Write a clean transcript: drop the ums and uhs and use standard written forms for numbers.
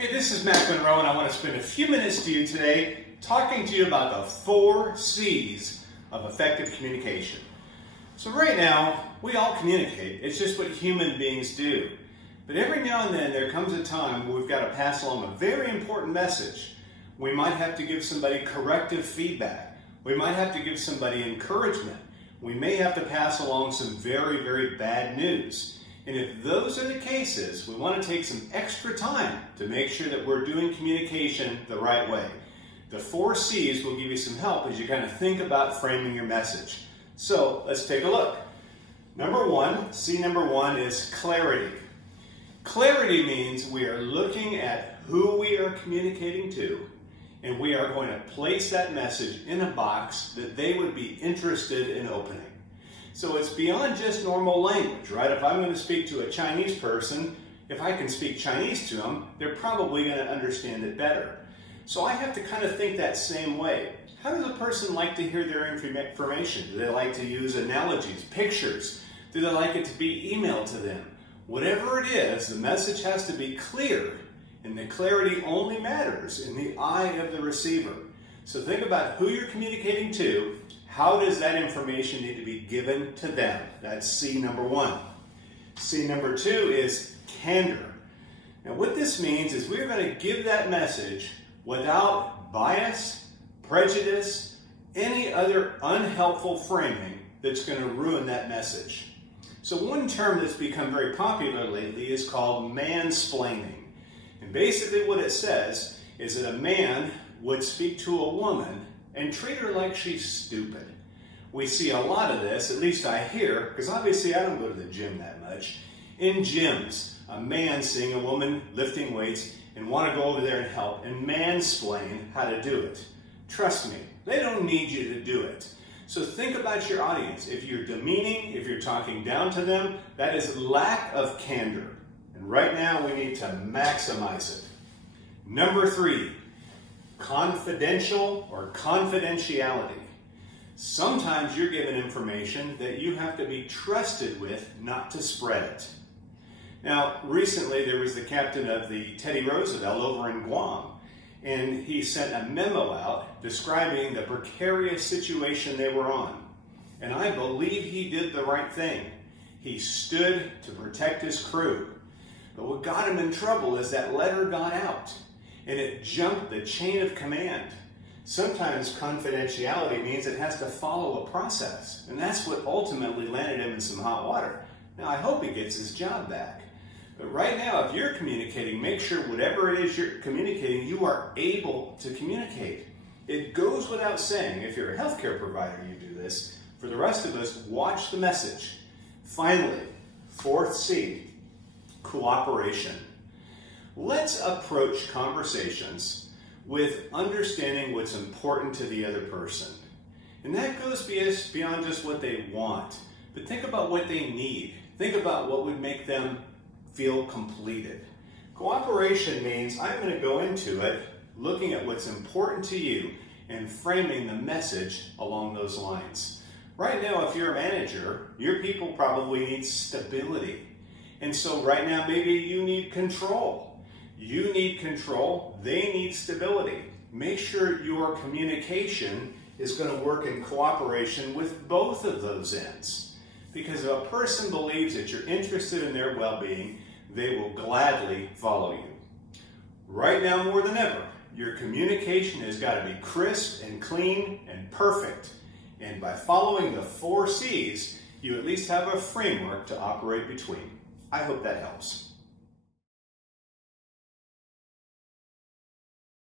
Hey, this is Mac Monroe, and I want to spend a few minutes to you today talking to you about the 4 C's of effective communication. So right now, we all communicate. It's just what human beings do. But every now and then, there comes a time where we've got to pass along a very important message. We might have to give somebody corrective feedback. We might have to give somebody encouragement. We may have to pass along some very, very bad news. And if those are the cases, we want to take some extra time to make sure that we're doing communication the right way. The 4 C's will give you some help as you kind of think about framing your message. So let's take a look. C number one is clarity. Clarity means we are looking at who we are communicating to, and we are going to place that message in a box that they would be interested in opening. So it's beyond just normal language, right? If I'm going to speak to a Chinese person, if I can speak Chinese to them, they're probably going to understand it better. So I have to kind of think that same way. How does a person like to hear their information? Do they like to use analogies, pictures? Do they like it to be emailed to them? Whatever it is, the message has to be clear, and the clarity only matters in the eye of the receiver. So think about who you're communicating to. How does that information need to be given to them? That's C number one. C number two is candor. Now what this means is we're going to give that message without bias, prejudice, any other unhelpful framing that's going to ruin that message. So one term that's become very popular lately is called mansplaining. And basically what it says is that a man would speak to a woman and treat her like she's stupid. We see a lot of this, at least I hear, because obviously I don't go to the gym that much. In gyms, a man seeing a woman lifting weights and want to go over there and help and mansplain how to do it. Trust me, they don't need you to do it. So think about your audience. If you're demeaning, if you're talking down to them, that is lack of candor. And right now we need to maximize it. Number 3. Confidential or confidentiality. Sometimes you're given information that you have to be trusted with not to spread it. Now, recently there was the captain of the Teddy Roosevelt over in Guam, and he sent a memo out describing the precarious situation they were on. And I believe he did the right thing. He stood to protect his crew. But what got him in trouble is that letter got out, and it jumped the chain of command. Sometimes confidentiality means it has to follow a process, and that's what ultimately landed him in some hot water. Now, I hope he gets his job back. But right now, if you're communicating, make sure whatever it is you're communicating, you are able to communicate. It goes without saying, if you're a healthcare provider, you do this. For the rest of us, watch the message. Finally, 4th C, cooperation. Let's approach conversations with understanding what's important to the other person. And that goes beyond just what they want. But think about what they need. Think about what would make them feel completed. Cooperation means I'm going to go into it looking at what's important to you and framing the message along those lines. Right now, if you're a manager, your people probably need stability. And so right now, maybe you need control. You need control, they need stability. Make sure your communication is going to work in cooperation with both of those ends. Because if a person believes that you're interested in their well-being, they will gladly follow you. Right now more than ever, your communication has got to be crisp and clean and perfect. And by following the 4 C's, you at least have a framework to operate between. I hope that helps.